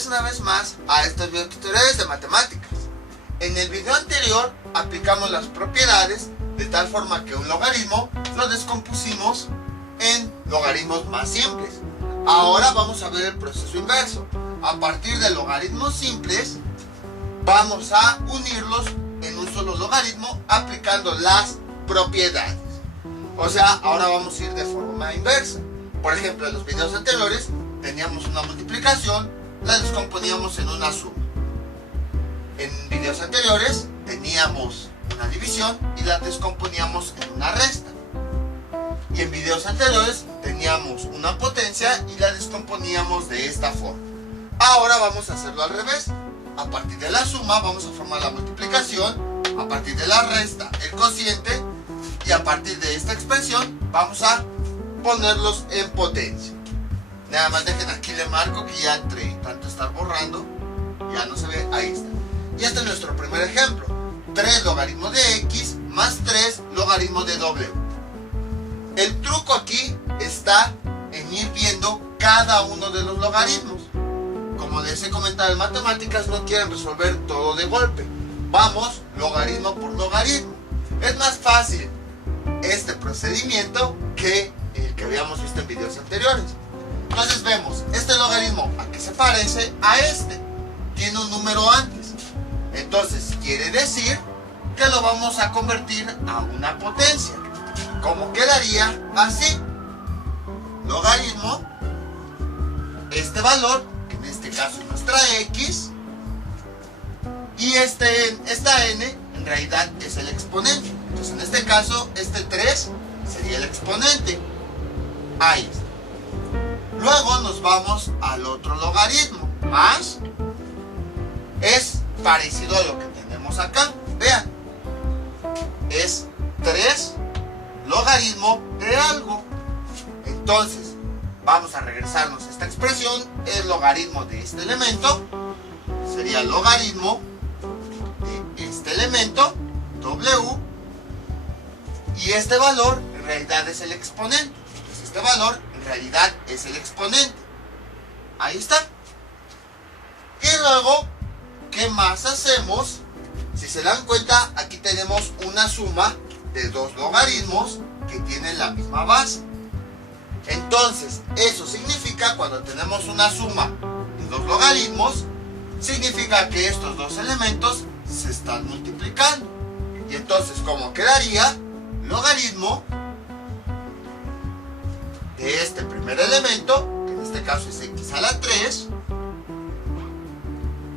Bienvenidos una vez más a estos videotutoriales de matemáticas. En el video anterior aplicamos las propiedades de tal forma que un logaritmo lo descompusimos en logaritmos más simples. Ahora vamos a ver el proceso inverso. A partir de logaritmos simples vamos a unirlos en un solo logaritmo aplicando las propiedades. O sea, ahora vamos a ir de forma inversa. Por ejemplo, en los videos anteriores teníamos una multiplicación, la descomponíamos en una suma. En videos anteriores teníamos una división y la descomponíamos en una resta. Y en videos anteriores teníamos una potencia y la descomponíamos de esta forma. Ahora vamos a hacerlo al revés. A partir de la suma vamos a formar la multiplicación, a partir de la resta el cociente y a partir de esta expresión vamos a ponerlos en potencia. Nada más dejen aquí le marco que ya entre tanto estar borrando ya no se ve, ahí está. Y este es nuestro primer ejemplo: 3 logaritmos de x más 3 logaritmos de w. El truco aquí está en ir viendo cada uno de los logaritmos. Como les he comentado en matemáticas, no quieren resolver todo de golpe. Vamos logaritmo por logaritmo. Es más fácil este procedimiento que el que habíamos visto en videos anteriores. Entonces vemos, este logaritmo ¿a qué se parece? A este. Tiene un número antes. Entonces quiere decir que lo vamos a convertir a una potencia. ¿Cómo quedaría? Así. Logaritmo, este valor, que en este caso es nuestra x, y esta n en realidad es el exponente. Entonces en este caso, este 3 sería el exponente. Ahí está. Luego nos vamos al otro logaritmo, más, es parecido a lo que tenemos acá. Vean, es 3 logaritmo de algo. Entonces vamos a regresarnos a esta expresión. El logaritmo de este elemento sería logaritmo de este elemento, w, y este valor en realidad es el exponente. Entonces este valor en realidad es el exponente. Ahí está. Y luego, ¿qué más hacemos? Si se dan cuenta, aquí tenemos una suma de 2 logaritmos que tienen la misma base. Entonces, eso significa, cuando tenemos una suma de 2 logaritmos, significa que estos dos elementos se están multiplicando. Y entonces, ¿cómo quedaría? Logaritmo de este primer elemento, que en este caso es x a la 3,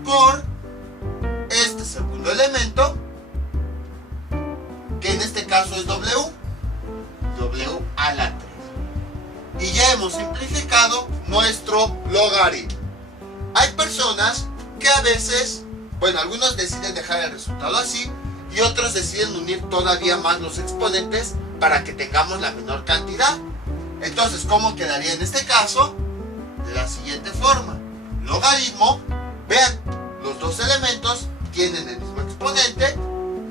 por este segundo elemento, que en este caso es w a la 3. Y ya hemos simplificado nuestro logaritmo. Hay personas que a veces, bueno, algunos deciden dejar el resultado así y otros deciden unir todavía más los exponentes para que tengamos la menor cantidad. Entonces, ¿cómo quedaría en este caso? De la siguiente forma: logaritmo, vean, los dos elementos tienen el mismo exponente,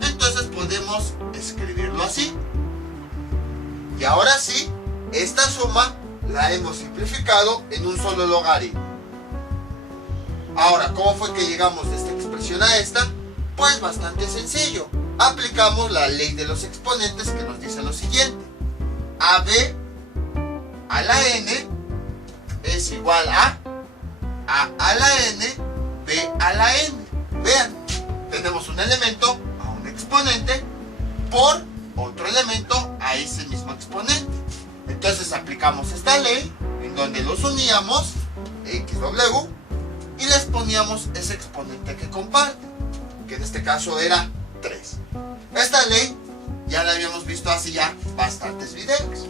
entonces podemos escribirlo así. Y ahora sí, esta suma la hemos simplificado en un solo logaritmo. Ahora, ¿cómo fue que llegamos de esta expresión a esta? Pues bastante sencillo. Aplicamos la ley de los exponentes, que nos dice lo siguiente: AB a la n es igual a la n, b a la n. Vean, tenemos un elemento a un exponente por otro elemento a ese mismo exponente. Entonces aplicamos esta ley en donde los uníamos, xw, y les poníamos ese exponente que comparten, que en este caso era 3. Esta ley ya la habíamos visto hace ya bastantes videos.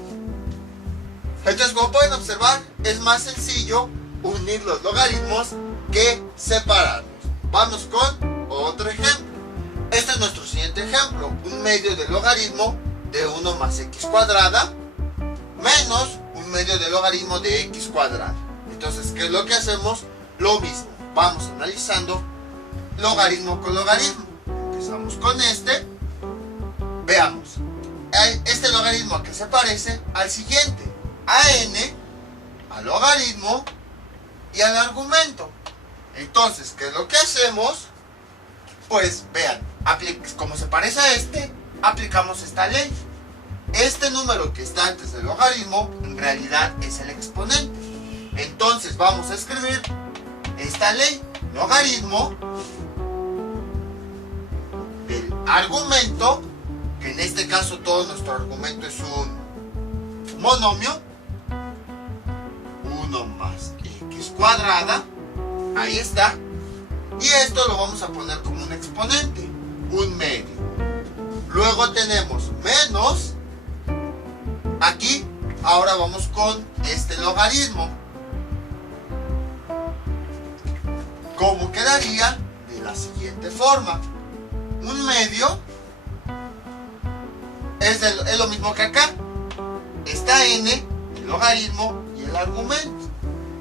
Entonces, como pueden observar, es más sencillo unir los logaritmos que separarlos. Vamos con otro ejemplo. Este es nuestro siguiente ejemplo: un medio del logaritmo de 1 más x cuadrada menos un medio del logaritmo de x cuadrada. Entonces, ¿qué es lo que hacemos? Lo mismo, vamos analizando logaritmo con logaritmo. Empezamos con este. Veamos, este logaritmo ¿a qué se parece? Al siguiente: a n, al logaritmo y al argumento. Entonces, ¿qué es lo que hacemos? Pues vean, como se parece a aplicamos esta ley. Este número que está antes del logaritmo en realidad es el exponente. Entonces vamos a escribir esta ley. Logaritmo del argumento, que en este caso todo nuestro argumento es un monomio, 1 más x cuadrada, ahí está, y esto lo vamos a poner como un exponente, un medio. Luego tenemos menos, aquí, ahora vamos con este logaritmo. ¿Cómo quedaría? De la siguiente forma. Un medio es lo mismo que acá. Está n, el logaritmo y el argumento.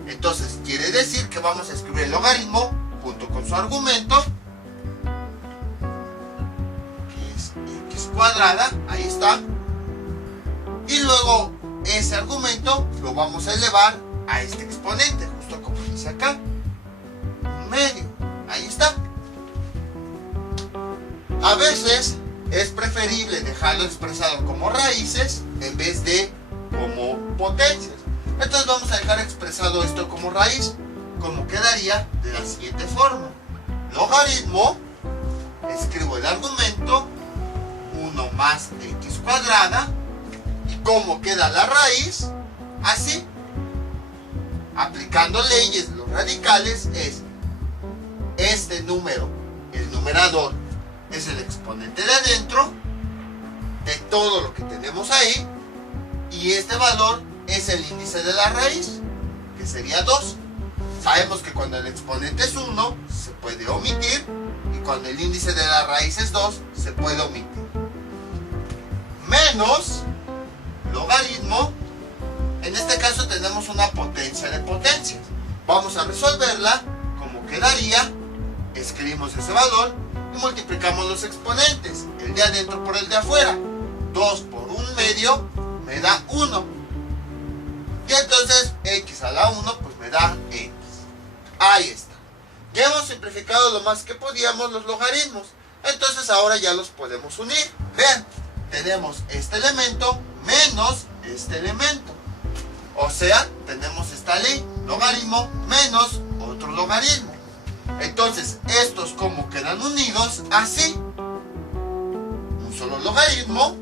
Entonces quiere decir que vamos a escribir el logaritmo junto con su argumento, que es x cuadrada, ahí está. Y luego ese argumento lo vamos a elevar a este exponente, justo como dice acá. Medio, ahí está. A veces es preferible dejarlo expresado como raíces en vez de como potencias. Entonces vamos a dejar expresado esto como raíz, como quedaría de la siguiente forma. Logaritmo, escribo el argumento, 1 más x cuadrada, y cómo queda la raíz, así. Aplicando leyes de los radicales es este número, el numerador, es el exponente de adentro de todo lo que tenemos ahí, y este valor es el índice de la raíz, que sería 2. Sabemos que cuando el exponente es 1 se puede omitir, y cuando el índice de la raíz es 2 se puede omitir. Menos logaritmo, en este caso tenemos una potencia de potencias. Vamos a resolverla. Como quedaría, escribimos ese valor y multiplicamos los exponentes, el de adentro por el de afuera. 2 por 1 medio me da 1, y entonces x a la 1 pues me da x. Ahí está. Ya hemos simplificado lo más que podíamos los logaritmos, entonces ahora ya los podemos unir. Vean, tenemos este elemento menos este elemento, o sea, tenemos esta ley, logaritmo menos otro logaritmo. Entonces, estos como quedan unidos, así. Un solo logaritmo.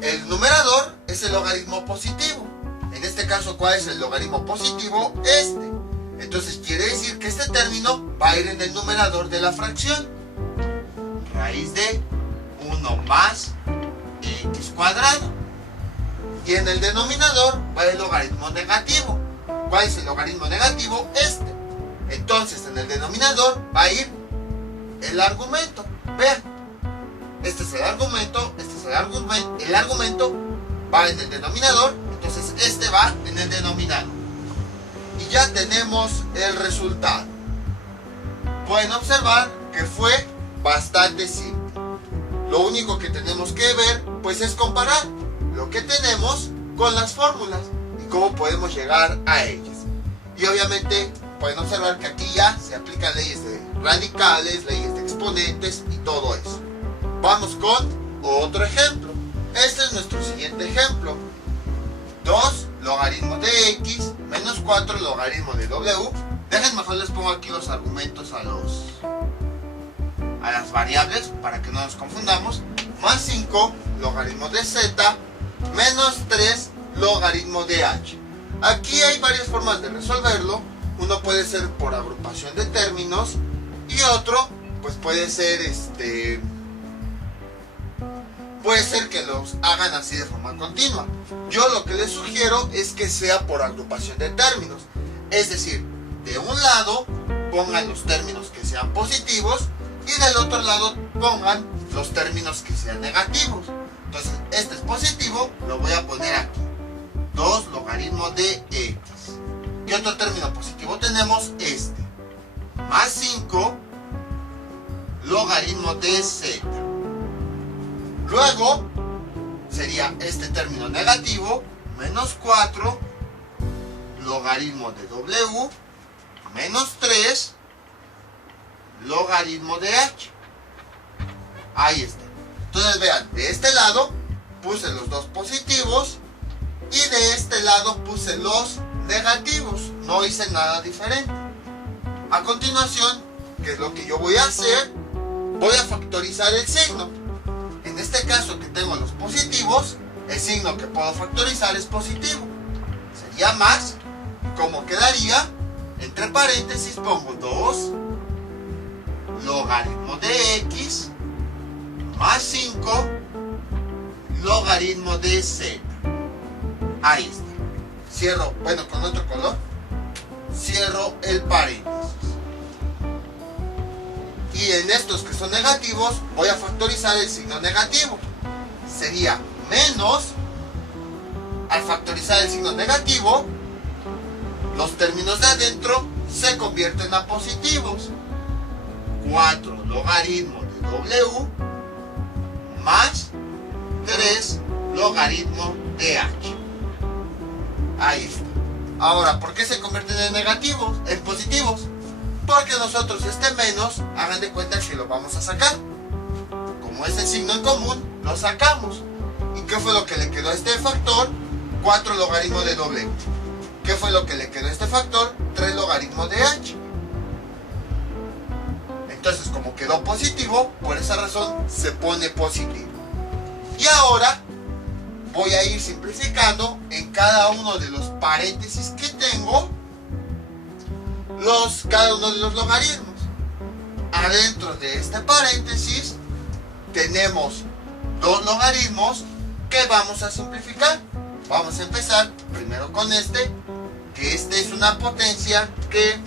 El numerador es el logaritmo positivo. En este caso, ¿cuál es el logaritmo positivo? Este. Entonces, quiere decir que este término va a ir en el numerador de la fracción. Raíz de 1 más x cuadrado. Y en el denominador va el logaritmo negativo. ¿Cuál es el logaritmo negativo? Este. Entonces en el denominador va a ir el argumento. Vean, este es el argumento, este es el argumento va en el denominador, entonces este va en el denominador. Y ya tenemos el resultado. Pueden observar que fue bastante simple. Lo único que tenemos que ver pues es comparar lo que tenemos con las fórmulas y cómo podemos llegar a ellas. Y obviamente pueden observar que aquí ya se aplican leyes de radicales, leyes de exponentes y todo eso. Vamos con otro ejemplo. Este es nuestro siguiente ejemplo. 2 logaritmo de x menos 4 logaritmo de w. Dejen, mejor les pongo aquí los argumentos a las variables para que no nos confundamos. Más 5 logaritmo de z menos 3 logaritmo de h. Aquí hay varias formas de resolverlo. Uno puede ser por agrupación de términos y otro pues puede ser que los hagan así de forma continua. Yo lo que les sugiero es que sea por agrupación de términos, es decir, de un lado pongan los términos que sean positivos y del otro lado pongan los términos que sean negativos. Entonces este es positivo, lo voy a poner aquí, 2 logaritmo de x. ¿Qué otro término positivo tenemos? Este, más 5 logaritmo de z. Luego sería este término negativo, menos 4 logaritmo de W menos 3 logaritmo de H. Ahí está. Entonces vean, de este lado puse los dos positivos y de este lado puse los negativos. No hice nada diferente. A continuación, ¿qué es lo que yo voy a hacer? Voy a factorizar el signo. En este caso que tengo los positivos, el signo que puedo factorizar es positivo. Sería más, ¿cómo quedaría? Entre paréntesis pongo 2 logaritmo de X más 5 logaritmo de Z. Ahí está. Cierro, bueno, con otro color. Cierro el paréntesis. Y en estos que son negativos, voy a factorizar el signo negativo. Sería menos, al factorizar el signo negativo, los términos de adentro se convierten a positivos. 4 logaritmo de W más 3 logaritmo de H. Ahí está. Ahora, ¿por qué se convierten en negativos? En positivos. Porque nosotros este menos, hagan de cuenta que lo vamos a sacar. Como es el signo en común, lo sacamos. ¿Y qué fue lo que le quedó a este factor? 4 logaritmo de W. ¿Qué fue lo que le quedó a este factor? 3 logaritmo de H. Entonces, como quedó positivo, por esa razón se pone positivo. Y ahora voy a ir simplificando en cada uno de los paréntesis que tengo cada uno de los logaritmos. Adentro de este paréntesis tenemos dos logaritmos que vamos a simplificar. Vamos a empezar primero con este, que este es una potencia que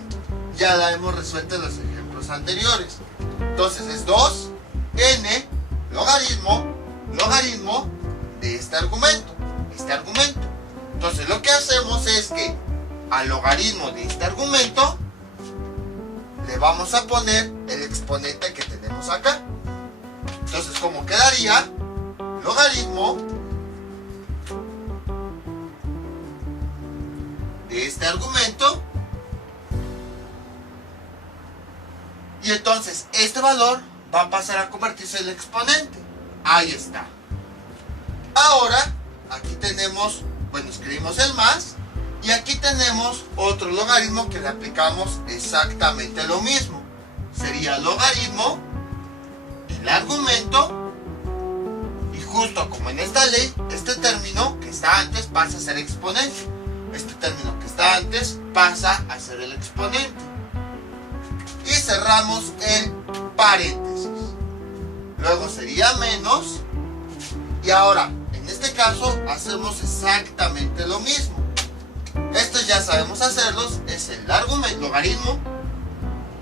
ya la hemos resuelto en los ejemplos anteriores. Entonces es 2n logaritmo de este argumento. Entonces lo que hacemos es que al logaritmo de este argumento le vamos a poner el exponente que tenemos acá. Entonces, ¿cómo quedaría? Logaritmo de este argumento. Y entonces este valor va a pasar a convertirse en el exponente. Ahí está. Ahora, aquí tenemos, bueno, escribimos el más. Y aquí tenemos otro logaritmo que le aplicamos exactamente lo mismo. Sería logaritmo, el argumento, y justo como en esta ley, este término que está antes pasa a ser exponente. Este término que está antes pasa a ser el exponente. Y cerramos el paréntesis. Luego sería menos. Y ahora, en este caso, hacemos exactamente lo mismo. Estos ya sabemos hacerlos, es el logaritmo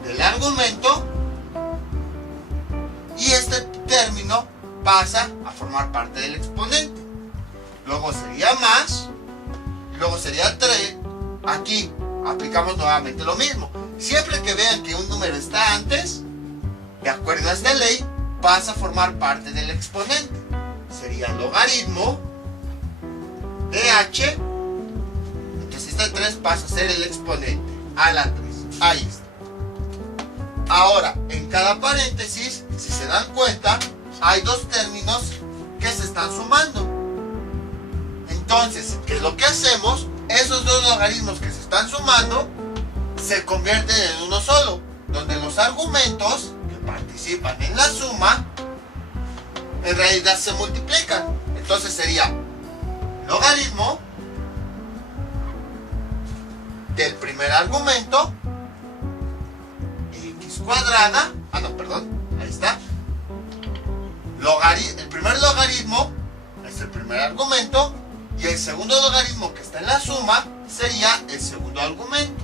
del argumento, y este término pasa a formar parte del exponente. Luego sería más, y luego sería 3. Aquí aplicamos nuevamente lo mismo. Siempre que vean que un número está antes, de acuerdo a esta ley, pasa a formar parte del exponente. Sería logaritmo de h. Este 3 pasa a ser el exponente a la 3. Ahí está. Ahora, en cada paréntesis, si se dan cuenta, hay dos términos que se están sumando. Entonces, ¿qué es lo que hacemos? Esos dos logaritmos que se están sumando se convierten en uno solo, donde los argumentos que participan en la suma en realidad se multiplican. Entonces sería logaritmo del primer argumento, x cuadrada, ahí está. El primer logaritmo es el primer argumento, y el segundo logaritmo que está en la suma sería el segundo argumento.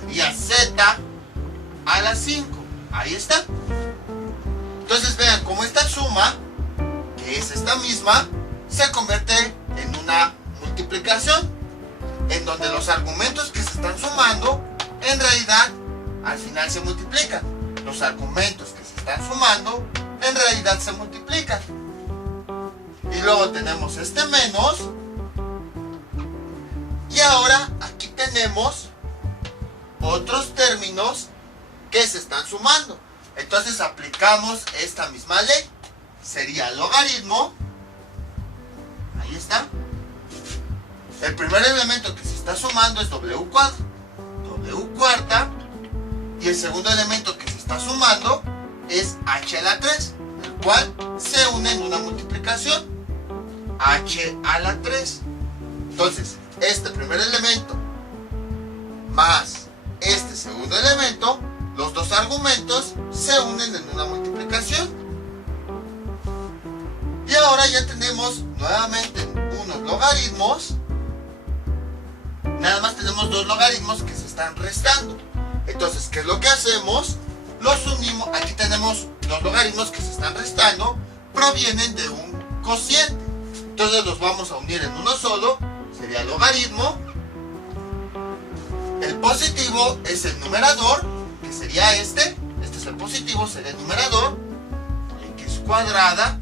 Sería z a la 5, ahí está. Entonces vean cómo esta suma, que es esta misma, se convierte en una multiplicación, en donde los argumentos que se están sumando en realidad al final se multiplican. Los argumentos que se están sumando en realidad se multiplican. Y luego tenemos este menos, tenemos otros términos que se están sumando. Entonces aplicamos esta misma ley. Sería logaritmo. Ahí está. El primer elemento que se está sumando es w cuadrado. W cuarta. Y el segundo elemento que se está sumando es h a la 3, el cual se une en una multiplicación. H a la 3. Entonces, este primer elemento más este segundo elemento, los dos argumentos se unen en una multiplicación. Y ahora ya tenemos nuevamente unos logaritmos. Nada más tenemos dos logaritmos que se están restando. Entonces, ¿qué es lo que hacemos? Los unimos. Aquí tenemos dos logaritmos que se están restando, provienen de un cociente. Entonces los vamos a unir en uno solo. Sería logaritmo. El positivo es el numerador, que sería este. Este es el positivo, sería el numerador. X cuadrada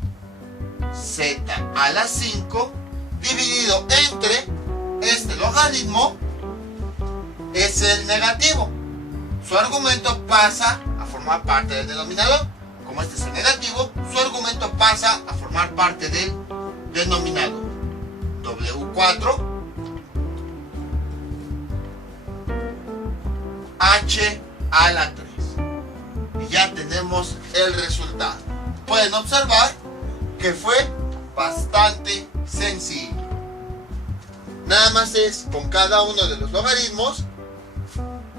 z a la 5 dividido entre este logaritmo es el negativo. Su argumento pasa a formar parte del denominador. Como este es el negativo, su argumento pasa a formar parte del denominador. W4 H a la 3. Y ya tenemos el resultado. Pueden observar que fue bastante sencillo. Nada más es con cada uno de los logaritmos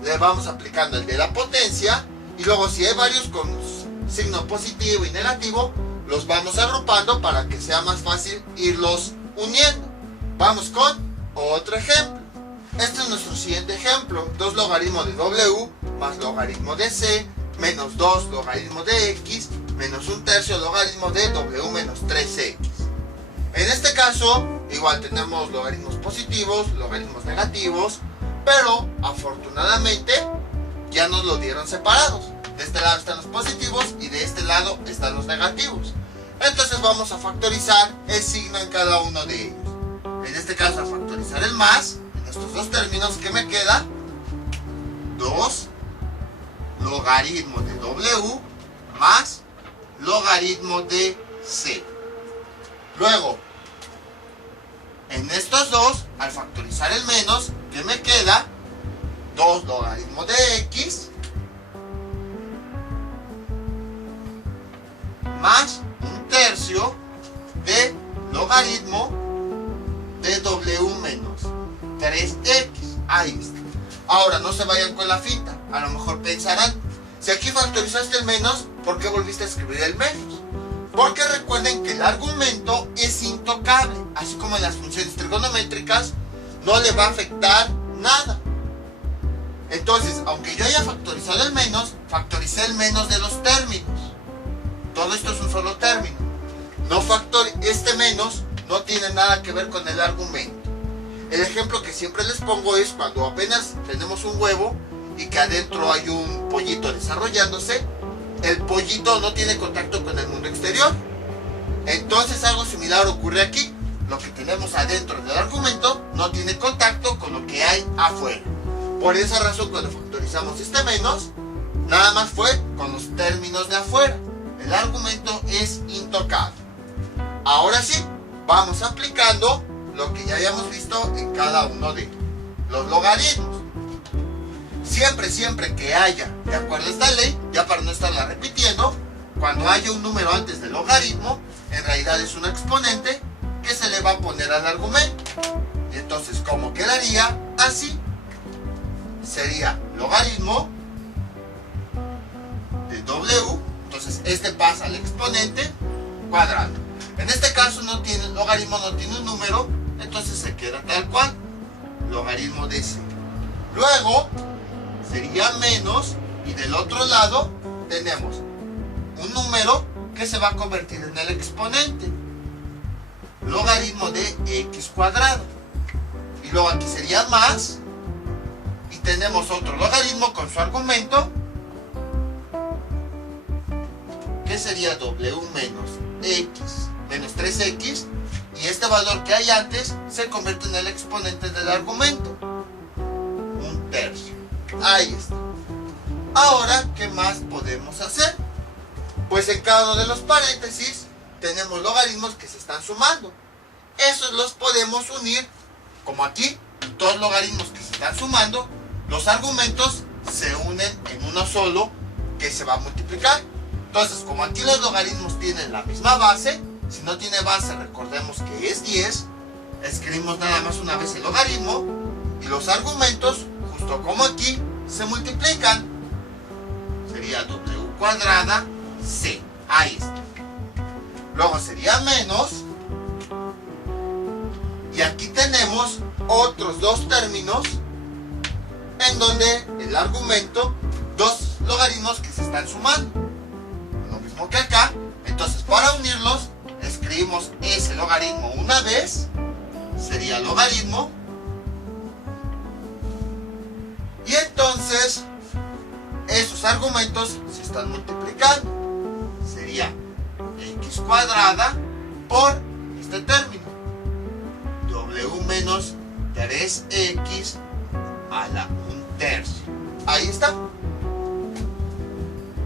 le vamos aplicando el de la potencia, y luego si hay varios con signo positivo y negativo los vamos agrupando para que sea más fácil irlos uniendo. Vamos con otro ejemplo. Este es nuestro siguiente ejemplo. 2 logaritmos de w más logaritmo de c menos 2 logaritmo de x menos 1/3 logaritmo de w menos 3x. En este caso igual tenemos logaritmos positivos, logaritmos negativos, pero afortunadamente ya nos lo dieron separados. De este lado están los positivos y de este lado están los negativos. Entonces vamos a factorizar el signo en cada uno de ellos. En este caso a factorizar el más, en estos dos términos que me queda, 2 logaritmo de w más logaritmo de c. Luego, en estos dos, al factorizar el menos, ¿qué me queda? 2 logaritmo de x más 1/3 de logaritmo de w menos 3x. Ahí está. Ahora no se vayan con la finta. A lo mejor pensarán, si aquí factorizaste el menos, ¿por qué volviste a escribir el menos? Porque recuerden que el argumento es intocable, así como en las funciones trigonométricas no le va a afectar nada. Entonces, aunque yo haya factorizado el menos, factoricé el menos de los términos. Todo esto es un solo término. Este menos no tiene nada que ver con el argumento. El ejemplo que siempre les pongo es cuando apenas tenemos un huevo y que adentro hay un pollito desarrollándose. El pollito no tiene contacto con el mundo exterior. Entonces algo similar ocurre aquí. Lo que tenemos adentro del argumento no tiene contacto con lo que hay afuera. Por esa razón, cuando factorizamos este menos, nada más fue con los términos de afuera. El argumento es intocable. Ahora sí, vamos aplicando lo que ya habíamos visto en cada uno de los logaritmos. Siempre que haya, de acuerdo a esta ley, ya para no estarla repitiendo, cuando haya un número antes del logaritmo, en realidad es un exponente que se le va a poner al argumento. Y entonces, ¿cómo quedaría? Así. Sería logaritmo de w, entonces este pasa al exponente cuadrado. En este caso logaritmo no tiene un número, entonces se queda tal cual, logaritmo de c. Luego sería menos, y del otro lado tenemos un número que se va a convertir en el exponente, logaritmo de x cuadrado. Y luego aquí sería más, y tenemos otro logaritmo con su argumento, que sería w menos x menos 3x, y este valor que hay antes se convierte en el exponente del argumento. Ahí está. Ahora, ¿qué más podemos hacer? Pues en cada uno de los paréntesis tenemos logaritmos que se están sumando. Esos los podemos unir, como aquí, dos logaritmos que se están sumando. Los argumentos se unen en uno solo que se va a multiplicar. Entonces, como aquí los logaritmos tienen la misma base, si no tiene base, recordemos que es 10, escribimos nada más una vez el logaritmo y los argumentos, justo como aquí, se multiplican. Sería w cuadrada c. Ahí está. Luego sería menos. Y aquí tenemos otros dos términos en donde el argumento, dos logaritmos que se están sumando. Lo mismo que acá. Entonces, para unirlos, escribimos ese logaritmo una vez. Sería logaritmo. Y entonces, esos argumentos se están multiplicando. Sería x cuadrada por este término. W menos 3x a la 1/3. Ahí está.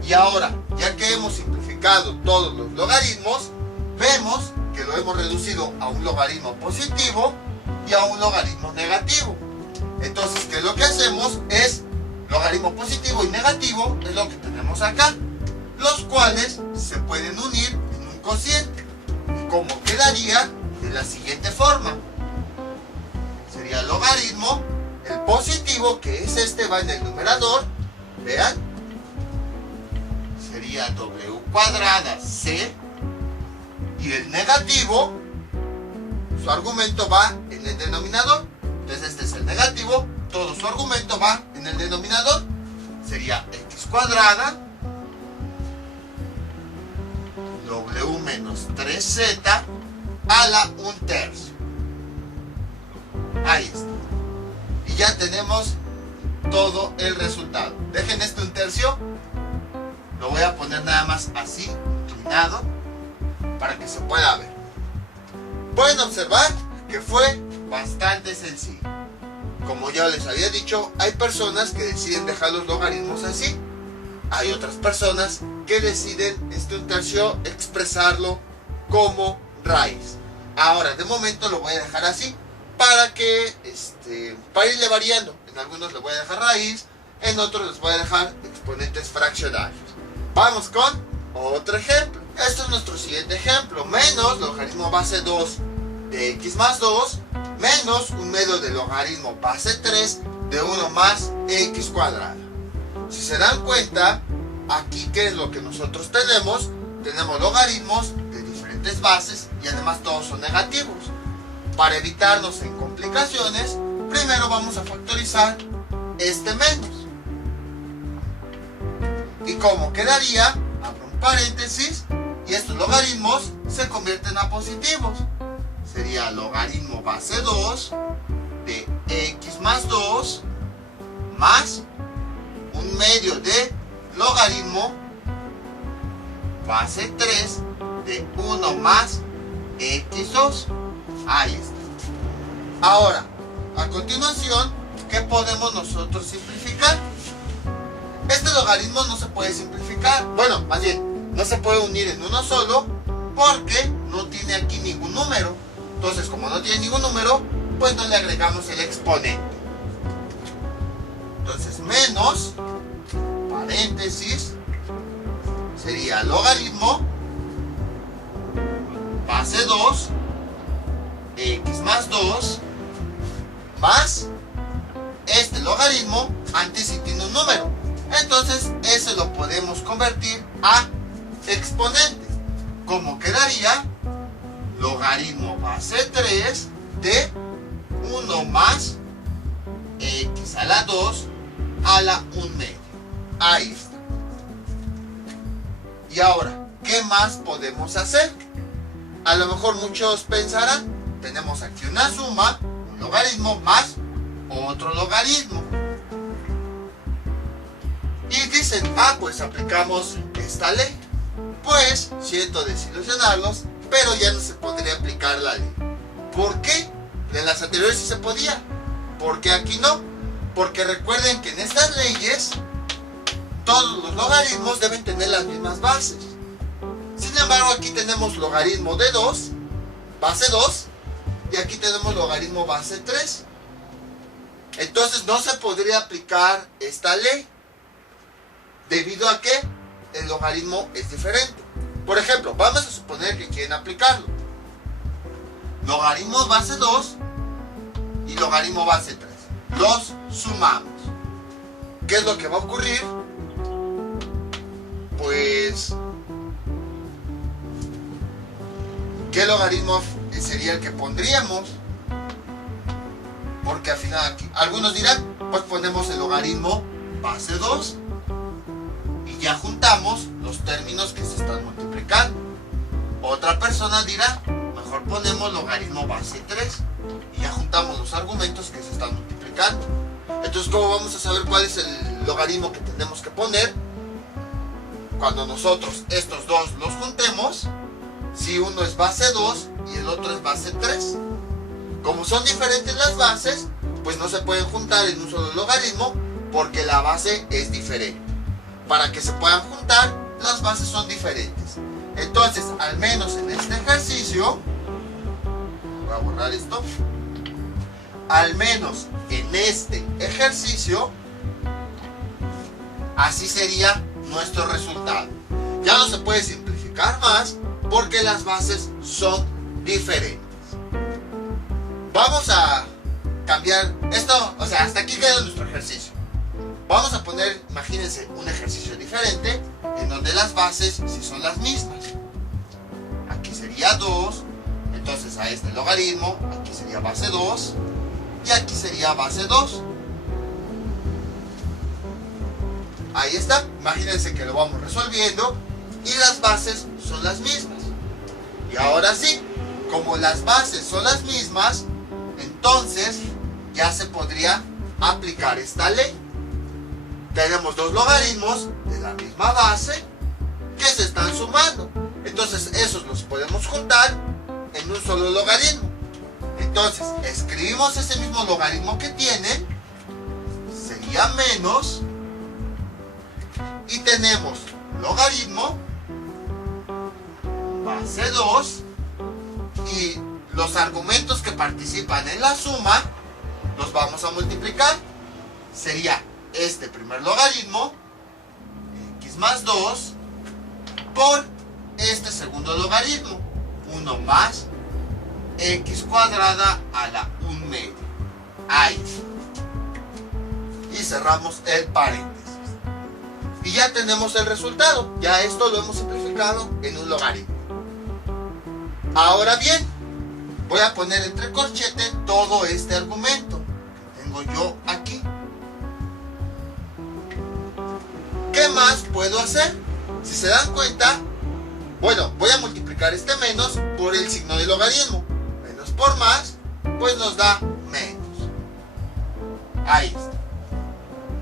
Y ahora, ya que hemos simplificado todos los logaritmos, vemos que lo hemos reducido a un logaritmo positivo y a un logaritmo negativo. Entonces, ¿qué es lo que hacemos? Es logaritmo positivo y negativo, es lo que tenemos acá, los cuales se pueden unir en un cociente. ¿Y cómo quedaría? De la siguiente forma. Sería logaritmo, el positivo, que es este, va en el numerador, vean, sería w cuadrada c, y el negativo, su argumento va en el denominador. Entonces este es el negativo, todo su argumento va en el denominador. Sería x cuadrada, w menos 3z a la 1/3. Ahí está. Y ya tenemos todo el resultado. Dejen este 1/3. Lo voy a poner nada más así, inclinado, para que se pueda ver. Pueden observar que fue bastante sencillo. Como ya les había dicho, hay personas que deciden dejar los logaritmos así. Hay otras personas que deciden este 1/3 expresarlo como raíz. Ahora, de momento lo voy a dejar así para que, para irle variando. En algunos le voy a dejar raíz, en otros les voy a dejar exponentes fraccionarios. Vamos con otro ejemplo. Este es nuestro siguiente ejemplo. Menos logaritmo base 2 de x más 2 menos un medio de logaritmo base 3 de 1 más x cuadrada. Si se dan cuenta, aquí ¿qué es lo que nosotros tenemos? Tenemos logaritmos de diferentes bases y además todos son negativos. Para evitarnos en complicaciones, primero vamos a factorizar este menos. ¿Y cómo quedaría? Abro un paréntesis y estos logaritmos se convierten a positivos. Sería logaritmo base 2 de x más 2 más un medio de logaritmo base 3 de 1 más x2. Ahí está. Ahora, a continuación, ¿qué podemos nosotros simplificar? Este logaritmo no se puede simplificar. Bueno, más bien, no se puede unir en uno solo porque no tiene aquí ningún número. Entonces, como no tiene ningún número, pues no le agregamos el exponente. Entonces, menos, paréntesis, sería logaritmo base 2 x más 2 más este logaritmo, antes sí tiene un número, entonces ese lo podemos convertir a exponente. ¿Cómo quedaría? Logaritmo base 3 de 1 más x a la 2 a la 1 medio. Ahí está. Y ahora, ¿qué más podemos hacer? A lo mejor muchos pensarán, tenemos aquí una suma, un logaritmo más otro logaritmo. Y dicen, pues aplicamos esta ley. Pues siento desilusionarlos, pero ya no se podría aplicar la ley. ¿Por qué? En las anteriores sí se podía. ¿Por qué aquí no? Porque recuerden que en estas leyes todos los logaritmos deben tener las mismas bases. Sin embargo, aquí tenemos logaritmo de 2, base 2, y aquí tenemos logaritmo base 3. Entonces no se podría aplicar esta ley, debido a que el logaritmo es diferente. Por ejemplo, vamos a suponer que quieren aplicarlo. Logaritmo base 2 y logaritmo base 3. Los sumamos. ¿Qué es lo que va a ocurrir? Pues, ¿qué logaritmo sería el que pondríamos? Porque al final aquí, algunos dirán, pues ponemos el logaritmo base 2 y ya juntamos los términos que se están multiplicando. Otra persona dirá, mejor ponemos logaritmo base 3 y ya juntamos los argumentos que se están multiplicando. Entonces, ¿cómo vamos a saber cuál es el logaritmo que tenemos que poner? Cuando nosotros estos dos los juntemos, si uno es base 2 y el otro es base 3. Como son diferentes las bases, pues no se pueden juntar en un solo logaritmo porque la base es diferente. Para que se puedan juntar, las bases son diferentes. Entonces, al menos en este ejercicio, voy a borrar esto, al menos en este ejercicio, así sería nuestro resultado. Ya no se puede simplificar más porque las bases son diferentes. Vamos a cambiar esto, o sea, hasta aquí queda nuestro ejercicio. Vamos a poner, imagínense, un ejercicio diferente en donde las bases sí son las mismas. Aquí sería 2, entonces a este logaritmo, aquí sería base 2 y aquí sería base 2. Ahí está, imagínense que lo vamos resolviendo y las bases son las mismas. Y ahora sí, como las bases son las mismas, entonces ya se podría aplicar esta ley. Tenemos dos logaritmos de la misma base que se están sumando. Entonces esos los podemos juntar en un solo logaritmo. Entonces escribimos ese mismo logaritmo que tienen, sería menos, y tenemos logaritmo base 2 y los argumentos que participan en la suma los vamos a multiplicar. Sería este primer logaritmo, x más 2, por este segundo logaritmo, 1 más x cuadrada a la 1 medio. Ahí. Y cerramos el paréntesis. Y ya tenemos el resultado. Ya esto lo hemos simplificado en un logaritmo. Ahora bien, voy a poner entre corchetes todo este argumento que tengo yo aquí. ¿Qué más puedo hacer? Si se dan cuenta, bueno, voy a multiplicar este menos por el signo del logaritmo. Menos por más, pues nos da menos. Ahí está.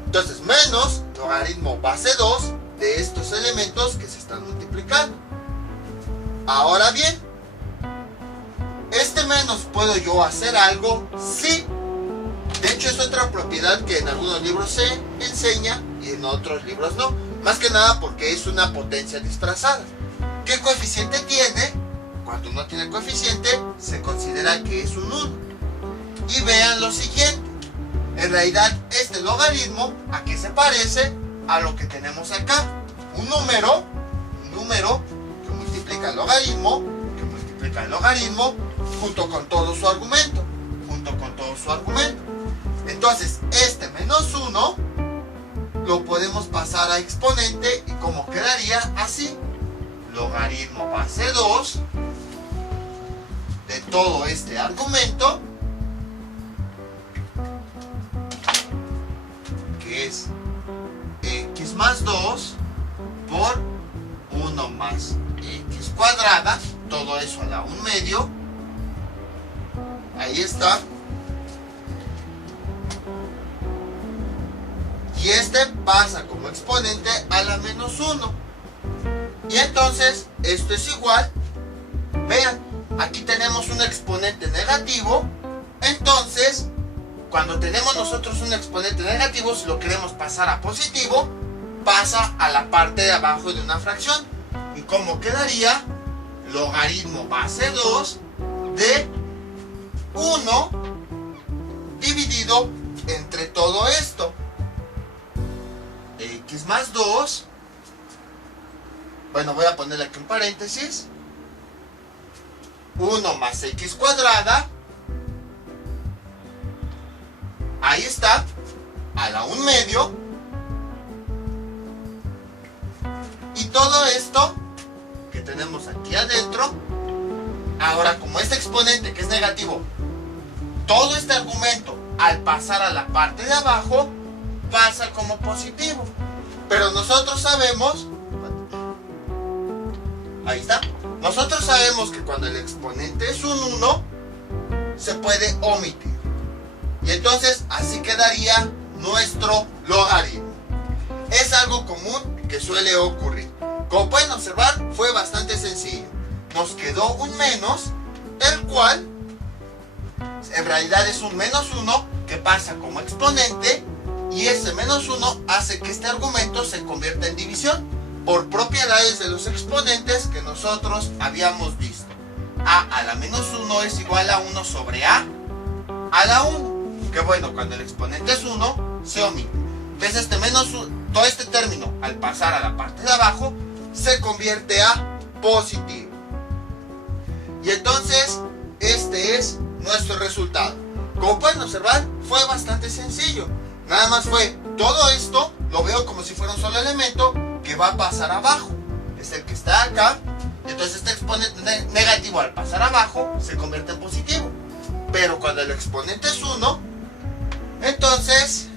Entonces, menos logaritmo base 2 de estos elementos que se están multiplicando. Ahora bien, ¿este menos puedo yo hacer algo? Sí. De hecho, es otra propiedad que en algunos libros se enseña y en otros libros no. Más que nada porque es una potencia disfrazada. ¿Qué coeficiente tiene? Cuando no tiene coeficiente, se considera que es un 1. Y vean lo siguiente. En realidad, este logaritmo, ¿a qué se parece? A lo que tenemos acá. Un número que multiplica el logaritmo, junto con todo su argumento. Entonces, este menos 1 lo podemos pasar a exponente y como quedaría así. Logaritmo base 2 de todo este argumento, que es x más 2 por 1 más x cuadrada, todo eso a la 1 medio. Ahí está. Y este pasa como exponente a la menos 1. Y entonces esto es igual. Vean, aquí tenemos un exponente negativo. Entonces cuando tenemos nosotros un exponente negativo, si lo queremos pasar a positivo, pasa a la parte de abajo de una fracción. ¿Y cómo quedaría? Logaritmo base 2 de 1 dividido entre todo esto. X más 2. Bueno, voy a ponerle aquí un paréntesis. 1 más x cuadrada. Ahí está. A la 1/2. Y todo esto que tenemos aquí adentro. Ahora, como este exponente que es negativo, todo este argumento al pasar a la parte de abajo pasa como positivo. Pero nosotros sabemos, ahí está, nosotros sabemos que cuando el exponente es un 1, se puede omitir. Y entonces así quedaría nuestro logaritmo. Es algo común que suele ocurrir. Como pueden observar, fue bastante sencillo. Nos quedó un menos, el cual en realidad es un menos 1 que pasa como exponente, y ese menos 1 hace que este argumento se convierta en división por propiedades de los exponentes que nosotros habíamos visto. A la menos 1 es igual a 1 sobre a la 1, que bueno, cuando el exponente es 1 se omite. Entonces este menos 1, todo este término al pasar a la parte de abajo se convierte a positivo. Y entonces este es nuestro resultado. Como pueden observar, fue bastante sencillo. Nada más fue, todo esto lo veo como si fuera un solo elemento que va a pasar abajo. Es el que está acá. Entonces este exponente negativo al pasar abajo se convierte en positivo. Pero cuando el exponente es 1, entonces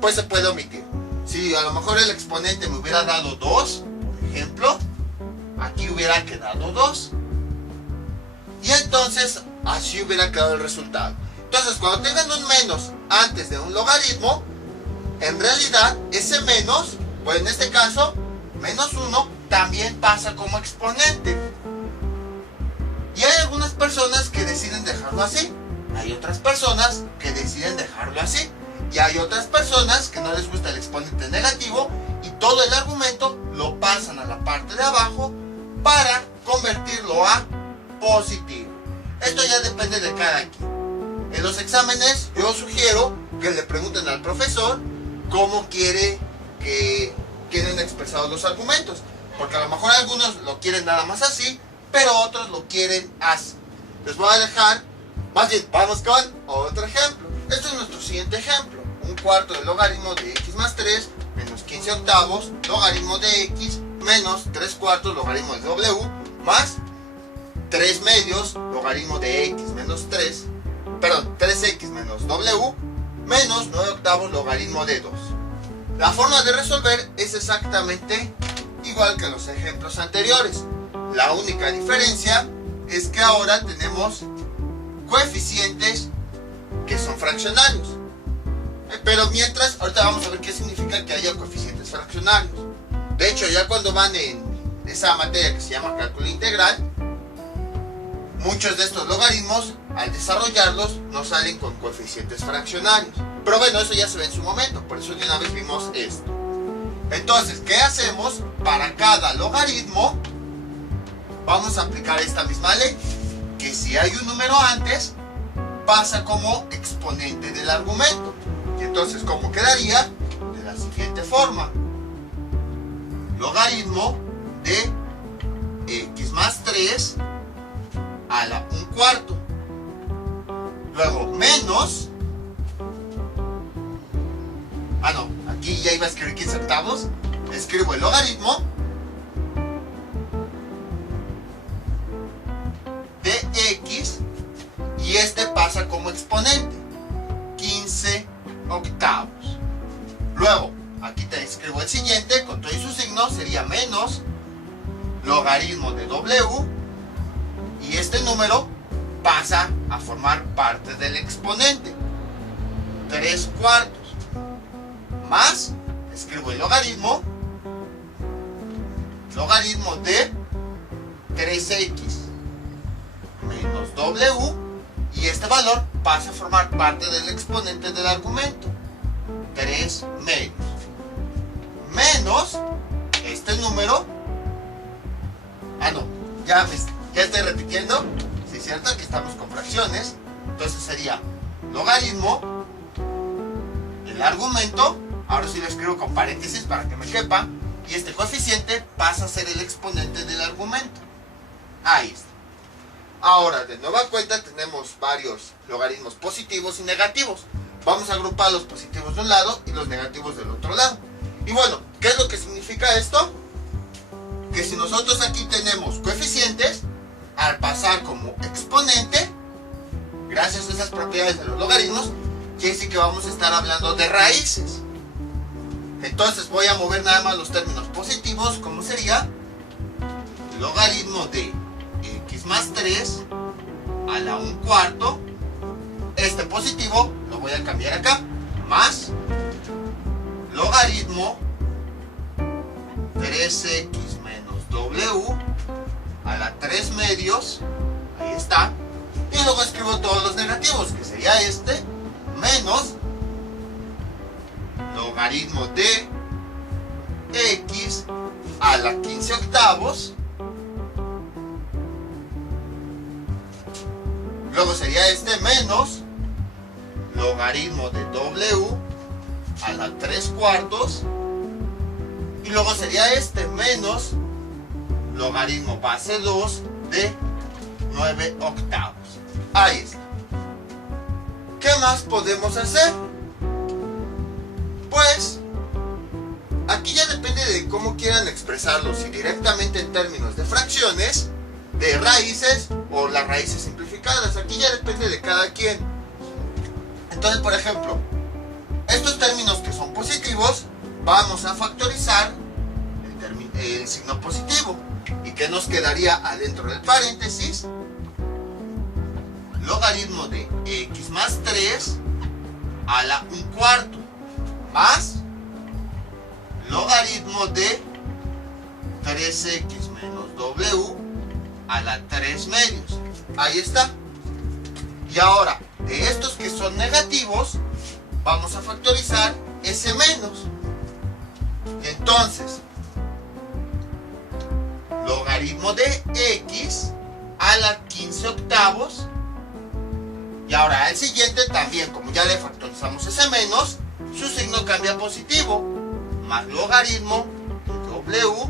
pues se puede omitir. Si a lo mejor el exponente me hubiera dado 2, por ejemplo, aquí hubiera quedado 2. Y entonces así hubiera quedado el resultado. Entonces cuando tengan un menos antes de un logaritmo, en realidad ese menos, pues en este caso, menos 1, también pasa como exponente. Y hay algunas personas que deciden dejarlo así. Hay otras personas que deciden dejarlo así. Y hay otras personas que no les gusta el exponente negativo y todo el argumento lo pasan a la parte de abajo para convertirlo a positivo. Esto ya depende de cada quien. En los exámenes yo sugiero que le pregunten al profesor cómo quiere que queden expresados los argumentos, porque a lo mejor algunos lo quieren nada más así, pero otros lo quieren así. Les voy a dejar, más bien, vamos con otro ejemplo. Este es nuestro siguiente ejemplo. 1/4 del logaritmo de x más 3 menos 15 octavos, logaritmo de x menos 3/4 logaritmo de w más 3 medios logaritmo de x menos 3x menos w menos 9 octavos logaritmo de 2. La forma de resolver es exactamente igual que en los ejemplos anteriores. La única diferencia es que ahora tenemos coeficientes que son fraccionarios. Pero mientras, ahorita vamos a ver qué significa que haya coeficientes fraccionarios. De hecho, ya cuando van en esa materia que se llama cálculo integral, muchos de estos logaritmos, al desarrollarlos, nos salen con coeficientes fraccionarios. Pero bueno, eso ya se ve en su momento, por eso de una vez vimos esto. Entonces, ¿qué hacemos? Para cada logaritmo, vamos a aplicar esta misma ley, que si hay un número antes, pasa como exponente del argumento. Y entonces, ¿cómo quedaría? De la siguiente forma. Logaritmo de x más 3 a la 1/4. Luego, menos... aquí ya iba a escribir 15 octavos. Escribo el logaritmo de x y este pasa como exponente. 15 octavos. Luego, aquí te escribo el siguiente con todo y su signo, sería menos logaritmo de w y este número pasa a formar parte del exponente. 3/4 más, escribo el logaritmo de 3x menos w y este valor pasa a formar parte del exponente del argumento, 3 medios, menos este número. Ya estoy repitiendo. Si es cierto que estamos con fracciones, entonces sería logaritmo del argumento. Ahora sí lo escribo con paréntesis para que me quepa. Y este coeficiente pasa a ser el exponente del argumento. Ahí está. Ahora, de nueva cuenta, tenemos varios logaritmos positivos y negativos. Vamos a agrupar los positivos de un lado y los negativos del otro lado. Y bueno, ¿qué es lo que significa esto? Que si nosotros aquí tenemos coeficientes, al pasar como exponente, gracias a esas propiedades de los logaritmos, quiere decir que vamos a estar hablando de raíces. Entonces voy a mover nada más los términos positivos, como sería logaritmo de x más 3 a la 1/4. Este positivo lo voy a cambiar acá, más logaritmo 3x menos w a la 3 medios, ahí está, y luego escribo todos los negativos, que sería este, menos logaritmo de x a la 15 octavos, luego sería este, menos logaritmo de w a la 3/4, y luego sería este, menos logaritmo base 2 de 9 octavos. Ahí está. ¿Qué más podemos hacer? Pues aquí ya depende de cómo quieran expresarlo, si directamente en términos de fracciones, de raíces o las raíces simplificadas. Aquí ya depende de cada quien. Entonces, por ejemplo, estos términos que son positivos, vamos a factorizar el signo positivo. ¿Y qué nos quedaría adentro del paréntesis? Logaritmo de x más 3 a la 1/4 más logaritmo de 3x menos w a la 3 medios. Ahí está. Y ahora, de estos que son negativos, vamos a factorizar ese menos. Y entonces, logaritmo de x a la 15 octavos. Y ahora el siguiente también, como ya le factorizamos ese menos, su signo cambia a positivo, más logaritmo de w,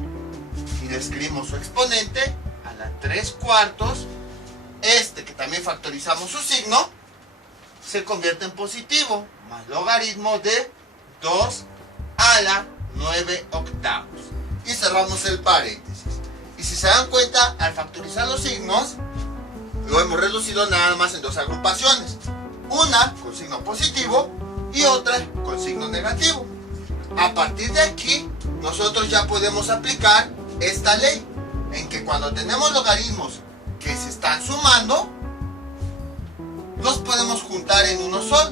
y le escribimos su exponente a la 3/4. Este que también factorizamos su signo, se convierte en positivo, más logaritmo de 2 a la 9 octavos. Y cerramos el paréntesis. Y si se dan cuenta, al factorizar los signos, lo hemos reducido nada más en dos agrupaciones. Una con signo positivo y otra con signo negativo. A partir de aquí, nosotros ya podemos aplicar esta ley, en que cuando tenemos logaritmos que se están sumando, los podemos juntar en uno solo.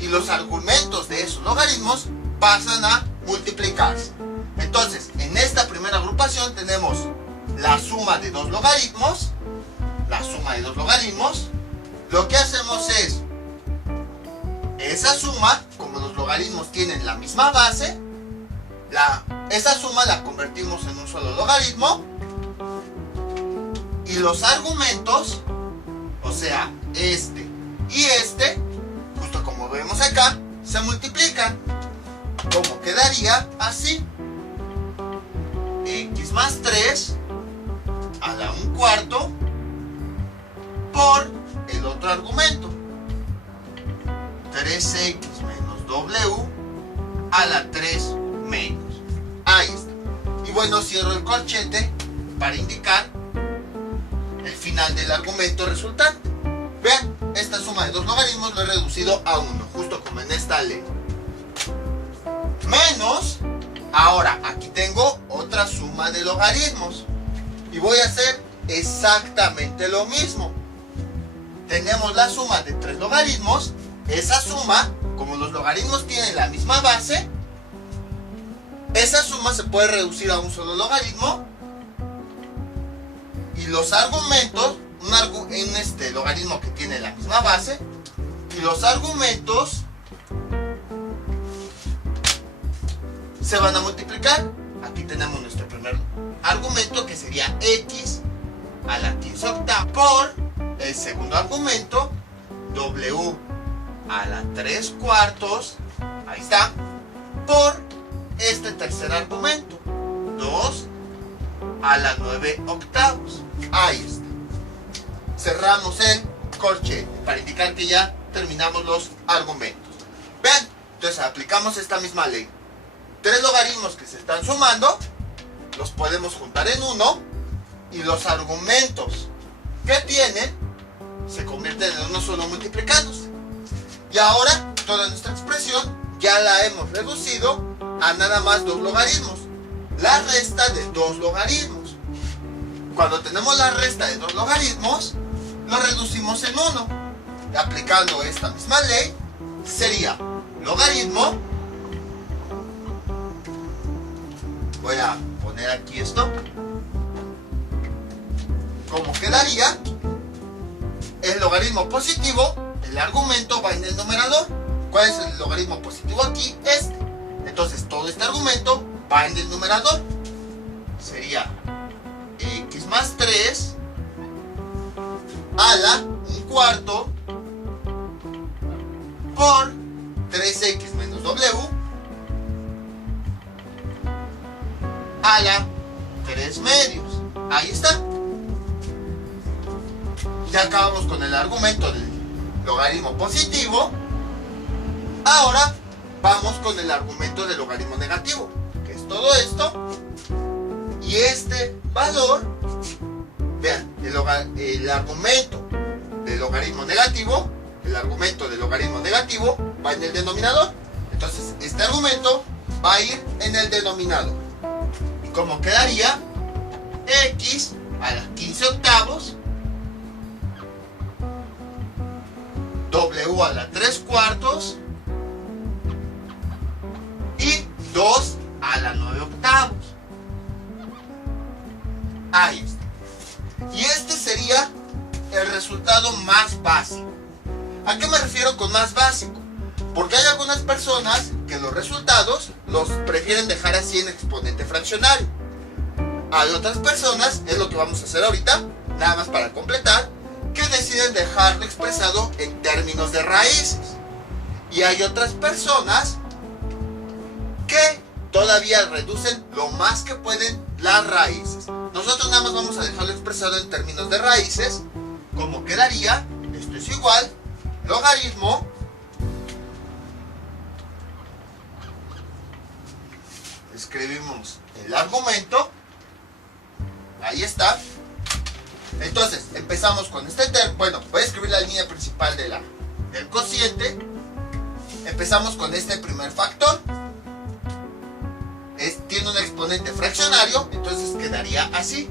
Y los argumentos de esos logaritmos pasan a multiplicarse. Entonces, en esta primera agrupación tenemos la suma de dos logaritmos. Lo que hacemos es, esa suma, como los logaritmos tienen la misma base, esa suma la convertimos en un solo logaritmo, y los argumentos, o sea, este y este, justo como vemos acá, se multiplican. Como quedaría así: x más 3 a la 1/4 por el otro argumento, 3x menos w a la 3 medios. Ahí está. Y bueno, cierro el corchete para indicar el final del argumento resultante. Vean, esta suma de dos logaritmos lo he reducido a 1, justo como en esta ley. Menos, ahora aquí tengo otra suma de logaritmos y voy a hacer exactamente lo mismo. Tenemos la suma de tres logaritmos. Esa suma, como los logaritmos tienen la misma base, esa suma se puede reducir a un solo logaritmo, y los argumentos, un logaritmo que tiene la misma base, Y los argumentos se van a multiplicar. Aquí tenemos nuestro primer argumento, que sería x a la 15 octava por el segundo argumento, w a la 3 cuartos, ahí está, por este tercer argumento, 2 a la 9 octavos. Ahí está. Cerramos el corchete para indicar que ya terminamos los argumentos. Vean, entonces aplicamos esta misma ley. Tres logaritmos que se están sumando, los podemos juntar en uno, y los argumentos que tienen se convierten en uno solo multiplicándose. Y ahora toda nuestra expresión ya la hemos reducido a nada más dos logaritmos, la resta de dos logaritmos. Cuando tenemos la resta de dos logaritmos, lo reducimos en uno. Y aplicando esta misma ley, sería logaritmo, voy a poner aquí esto, como quedaría el logaritmo positivo, el argumento va en el numerador. ¿Cuál es el logaritmo positivo aquí? Este. Entonces todo este argumento va en el numerador. Sería x más 3 a la 1 cuarto por 3x menos w a la 3 medios. Ahí está. Ya acabamos con el argumento del logaritmo positivo. Ahora vamos con el argumento del logaritmo negativo, que es todo esto. Y este valor, vean, el argumento del logaritmo negativo, va en el denominador. Entonces este argumento va a ir en el denominador. Y como quedaría x a la 15 octavos, w a la 3 cuartos y 2 a la 9 octavos. Ahí está. Y este sería el resultado más básico. ¿A qué me refiero con más básico? Porque hay algunas personas que los resultados los prefieren dejar así en exponente fraccionario. Hay otras personas, es lo que vamos a hacer ahorita, nada más para completar, que deciden dejarlo expresado en términos de raíces. Y hay otras personas que todavía reducen lo más que pueden las raíces. Nosotros nada más vamos a dejarlo expresado en términos de raíces. Como quedaría, esto es igual, logaritmo escribimos el argumento, ahí está. Entonces empezamos con este término. Bueno, voy a escribir la línea principal del cociente. Empezamos con este primer factor. Tiene un exponente fraccionario, entonces quedaría así: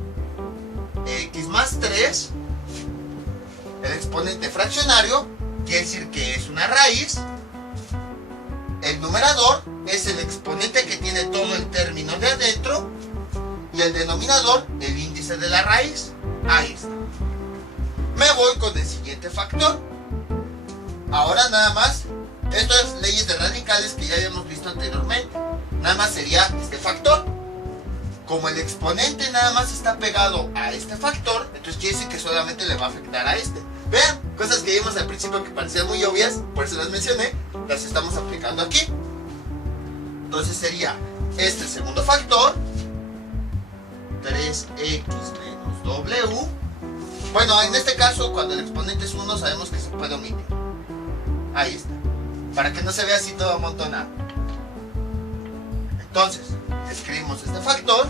x más 3, el exponente fraccionario quiere decir que es una raíz. El numerador es el exponente que tiene todo el término de adentro, y el denominador el índice de la raíz. Ahí está. Me voy con el siguiente factor. Ahora nada más, esto es leyes de radicales que ya habíamos visto anteriormente. Nada más sería este factor. Como el exponente nada más está pegado a este factor, entonces quiere decir que solamente le va a afectar a este. Vean, cosas que vimos al principio que parecían muy obvias, por eso las mencioné, las estamos aplicando aquí. Entonces sería este segundo factor, 3x menos w. Bueno, en este caso, cuando el exponente es 1, sabemos que se puede omitir. Ahí está. Para que no se vea así todo amontonado. Entonces, escribimos este factor,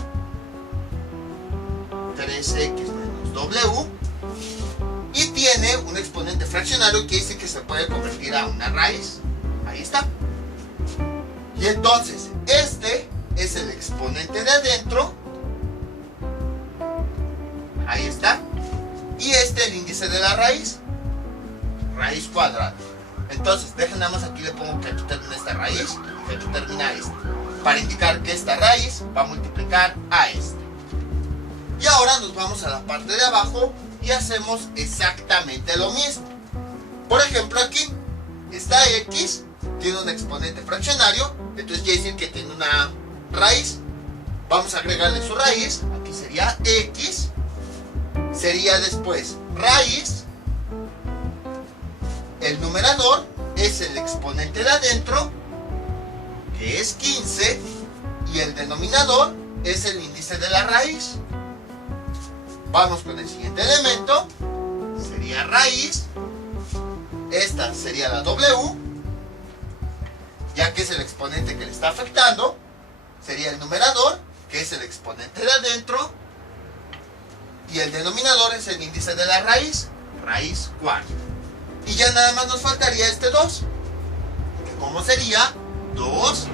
3x menos w, y tiene un exponente fraccionario que dice que se puede convertir a una raíz. Ahí está. Y entonces, este es el exponente de adentro. Ahí está. Y este el índice de la raíz. Raíz cuadrada. Entonces, dejen nada más aquí, le pongo que aquí termina esta raíz y que aquí termina esta, para indicar que esta raíz va a multiplicar a esta. Y ahora nos vamos a la parte de abajo y hacemos exactamente lo mismo. Por ejemplo, aquí esta x tiene un exponente fraccionario, entonces quiere decir que tiene una raíz. Vamos a agregarle su raíz, aquí sería x, sería después raíz, el numerador es el exponente de adentro, que es 15, y el denominador es el índice de la raíz. Vamos con el siguiente elemento, sería raíz, esta sería la w, ya que es el exponente que le está afectando, sería el numerador, que es el exponente de adentro, y el denominador es el índice de la raíz, raíz cuarta. Y ya nada más nos faltaría este 2, que como sería 2,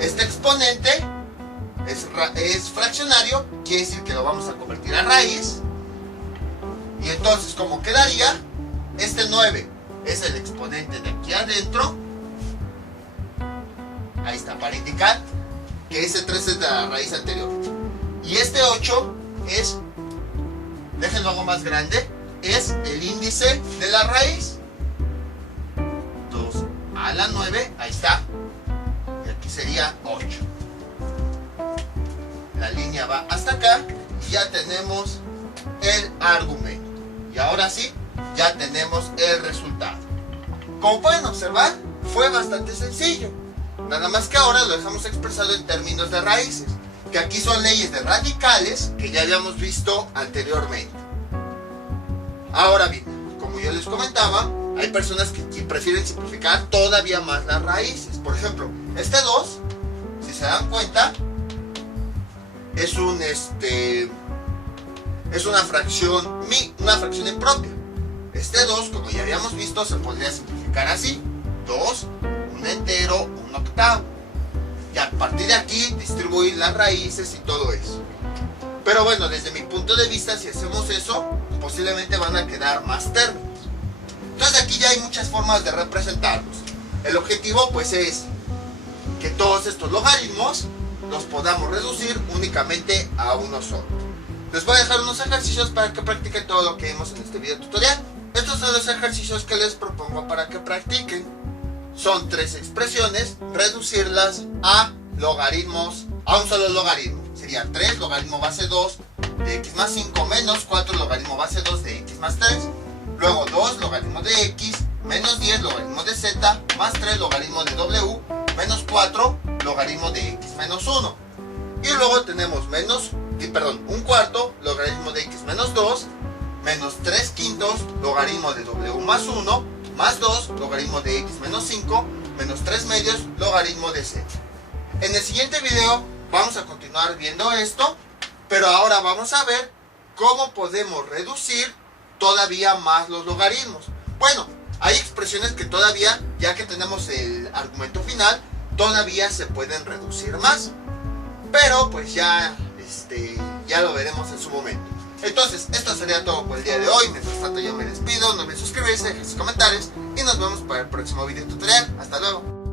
este exponente es fraccionario, quiere decir que lo vamos a convertir a raíz, y entonces como quedaría, este 9 es el exponente de aquí adentro, ahí está, para indicar que ese 3 es de la raíz anterior, y este 8 es, déjenlo algo más grande, es el índice de la raíz, 2 a la 9, ahí está, y aquí sería 8. La línea va hasta acá y ya tenemos el argumento. Y ahora sí, ya tenemos el resultado. Como pueden observar, fue bastante sencillo. Nada más que ahora lo dejamos expresado en términos de raíces, que aquí son leyes de radicales que ya habíamos visto anteriormente. Ahora bien, como yo les comentaba, hay personas que prefieren simplificar todavía más las raíces. Por ejemplo, este 2, si se dan cuenta, es una fracción impropia. Este 2, como ya habíamos visto, se podría simplificar así: 2, un entero, un octavo. Y a partir de aquí distribuir las raíces y todo eso. Pero bueno, desde mi punto de vista, si hacemos eso, posiblemente van a quedar más términos. Entonces aquí ya hay muchas formas de representarlos. El objetivo pues es que todos estos logaritmos los podamos reducir únicamente a uno solo. Les voy a dejar unos ejercicios para que practiquen todo lo que vimos en este video tutorial. Estos son los ejercicios que les propongo para que practiquen. Son 3 expresiones, reducirlas a logaritmos, a un solo logaritmo. Sería 3 logaritmo base 2 de x más 5 menos 4 logaritmo base 2 de x más 3. Luego 2 logaritmo de x menos 10 logaritmo de z más 3 logaritmo de w menos 4 logaritmo de x menos 1. Y luego tenemos un cuarto logaritmo de x menos 2 menos 3 quintos logaritmo de w más 1 más 2 logaritmo de x menos 5 menos 3 medios logaritmo de z. En el siguiente video vamos a continuar viendo esto, pero ahora vamos a ver cómo podemos reducir todavía más los logaritmos. Bueno, hay expresiones que todavía, ya que tenemos el argumento final, todavía se pueden reducir más, pero pues ya lo veremos en su momento. Entonces, esto sería todo por el día de hoy. Mientras tanto yo me despido, no olviden suscribirse, dejar sus comentarios y nos vemos para el próximo video tutorial. Hasta luego.